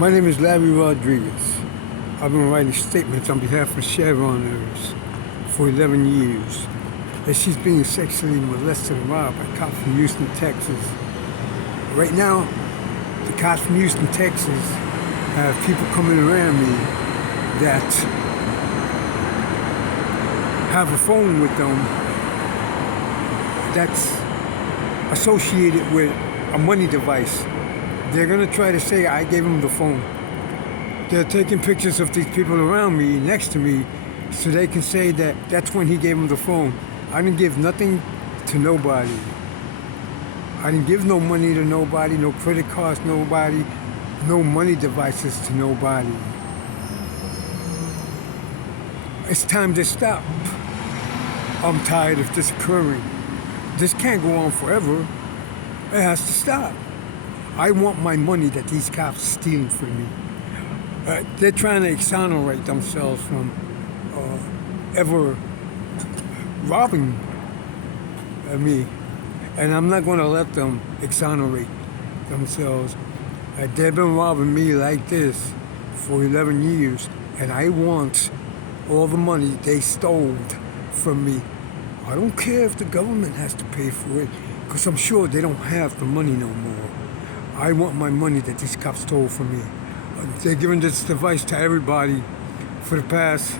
My name is Larry Rodriguez. I've been writing statements on behalf of Sharoners for 11 years. That she's being sexually molested and robbed by cops from Houston, Texas. Right now, the cops from Houston, Texas have people coming around me that have a phone with them that's associated with a money device. They're going to try to say I gave them the phone. They're taking pictures of these people around me, next to me, so they can say that that's when he gave them the phone. I didn't give nothing to nobody. I didn't give no money to nobody, no credit cards to nobody, no money devices to nobody. It's time to stop. I'm tired of this occurring. This can't go on forever. It has to stop. I want my money that these cops are stealing from me. They're trying to exonerate themselves from ever robbing me. And I'm not going to let them exonerate themselves. They've been robbing me like this for 11 years. And I want all the money they stole from me. I don't care if the government has to pay for it, because I'm sure they don't have the money no more. I want my money that these cops stole from me. They're giving this device to everybody for the past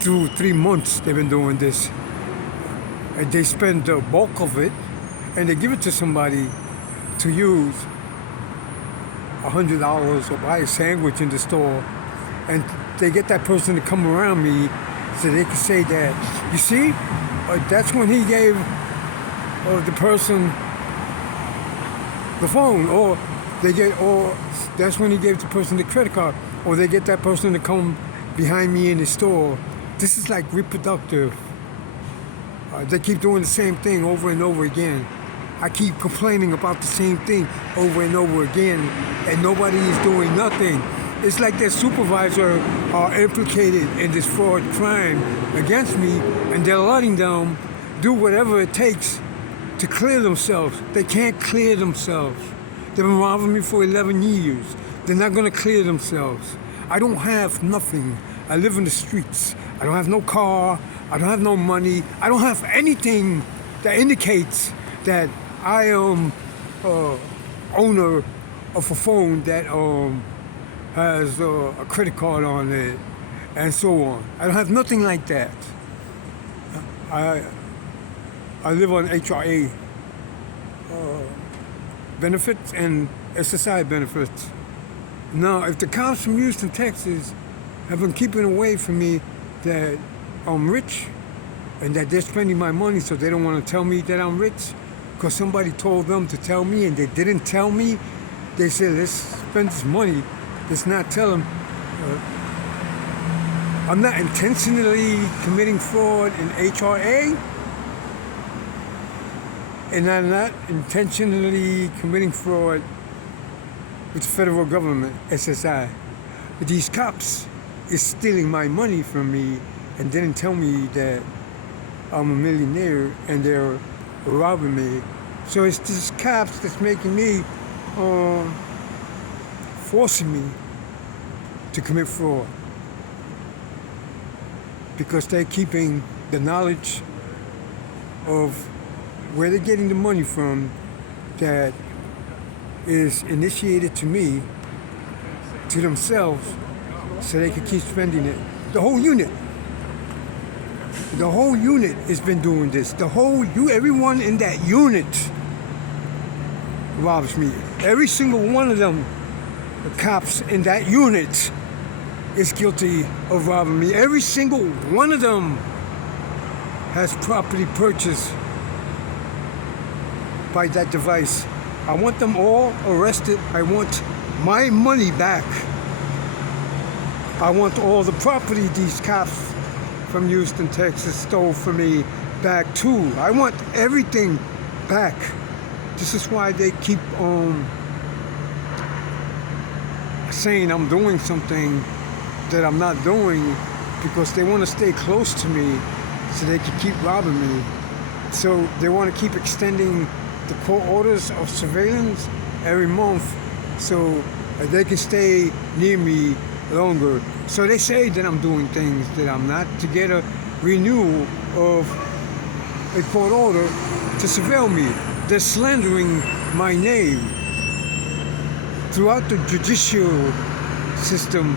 3 months. They've been doing this. And they spend the bulk of it, and they give it to somebody to use $100 or buy a sandwich in the store, and they get that person to come around me so they can say that, you see, that's when he gave the person the phone, or that's when he gave the person the credit card, or they get that person to come behind me in the store. This is like reproductive. They keep doing the same thing over and over again. I keep complaining about the same thing over and over again, and nobody is doing nothing. It's like their supervisor are implicated in this fraud crime against me, and they're letting them do whatever it takes to clear themselves. They can't clear themselves. They've been robbing me for 11 years. They're not going to clear themselves. I don't have nothing. I live in the streets. I don't have no car. I don't have no money. I don't have anything that indicates that I am owner of a phone that has a credit card on it and so on. I don't have nothing like that. I live on HRA benefits and SSI benefits. Now, if the cops from Houston, Texas have been keeping away from me that I'm rich and that they're spending my money, so they don't want to tell me that I'm rich because somebody told them to tell me and they didn't tell me, they said, let's spend this money. Let's not tell them. I'm not intentionally committing fraud in HRA, and I'm not intentionally committing fraud with the federal government, SSI. But these cops is stealing my money from me and didn't tell me that I'm a millionaire and they're robbing me. So it's these cops that's making me, forcing me to commit fraud, because they're keeping the knowledge of where they're getting the money from that is initiated to me, to themselves, so they can keep spending it. The whole unit has been doing this. Everyone in that unit robs me. Every single one of them, the cops in that unit, is guilty of robbing me. Every single one of them has property purchased by that device. I want them all arrested. I want my money back. I want all the property these cops from Houston, Texas stole from me back too. I want everything back. This is why they keep saying I'm doing something that I'm not doing, because they want to stay close to me so they can keep robbing me. So they want to keep extending the court orders of surveillance every month, so they can stay near me longer. So they say that I'm doing things that I'm not, to get a renewal of a court order to surveil me. They're slandering my name throughout the judicial system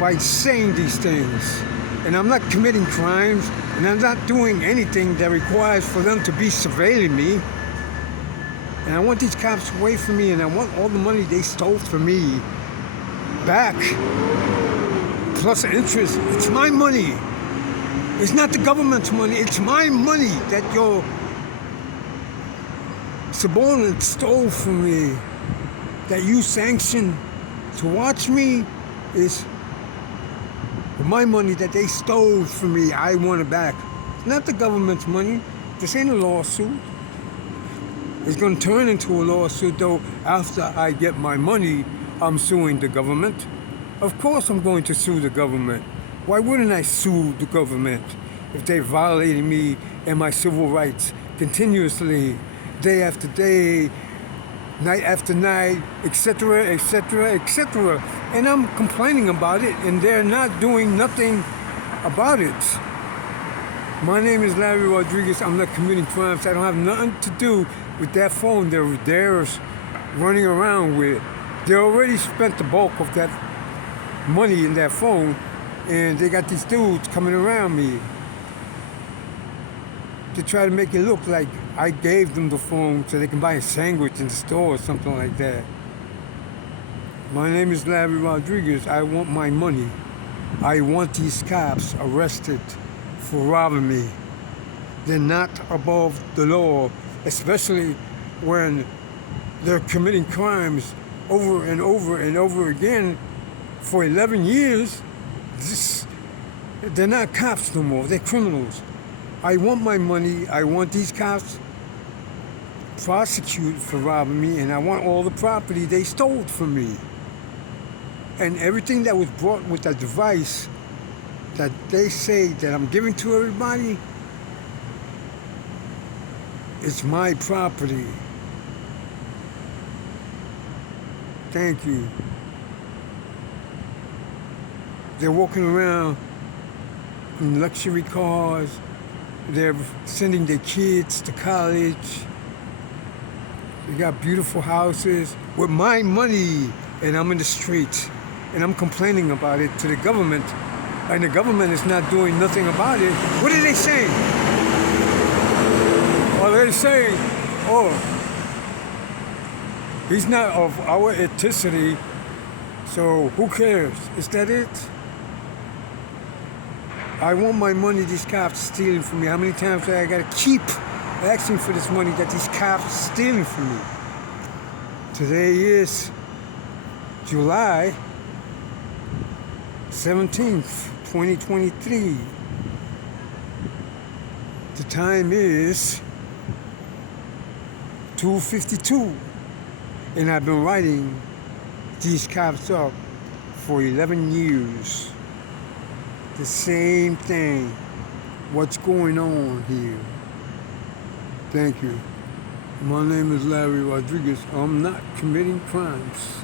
by saying these things. And I'm not committing crimes, and I'm not doing anything that requires for them to be surveilling me. And I want these cops away from me, and I want all the money they stole from me back, plus interest. It's my money. It's not the government's money. It's my money that your subordinates stole from me, that you sanctioned to watch me. Is my money that they stole from me. I want it back. It's not the government's money. This ain't a lawsuit. It's going to turn into a lawsuit, though. After I get my money, I'm suing the government. Of course I'm going to sue the government. Why wouldn't I sue the government if they violated me and my civil rights continuously, day after day, night after night, etc., etc., etc.? And I'm complaining about it, and they're not doing nothing about it. My name is Larry Rodriguez. I'm not committing crimes. I don't have nothing to do with that phone they're running around with. They already spent the bulk of that money in that phone, and they got these dudes coming around me to try to make it look like I gave them the phone so they can buy a sandwich in the store or something like that. My name is Larry Rodriguez. I want my money. I want these cops arrested for robbing me. They're not above the law, especially when they're committing crimes over and over and over again for 11 years. They're not cops no more. They're criminals. I want my money. I want these cops prosecuted for robbing me, and I want all the property they stole from me. And everything that was brought with that device that they say that I'm giving to everybody, it's my property. Thank you. They're walking around in luxury cars. They're sending their kids to college. They got beautiful houses with my money, and I'm in the streets. And I'm complaining about it to the government, and the government is not doing nothing about it. What are they saying? Are they saying, oh, he's not of our ethnicity, so who cares? Is that it? I want my money these cops stealing from me. How many times do I got to keep asking for this money that these cops stealing from me? Today is July 17th, 2023. The time is 2:52, and I've been writing these cops up for 11 years. The same thing. What's going on here? Thank you. My name is Larry Rodriguez. I'm not committing crimes.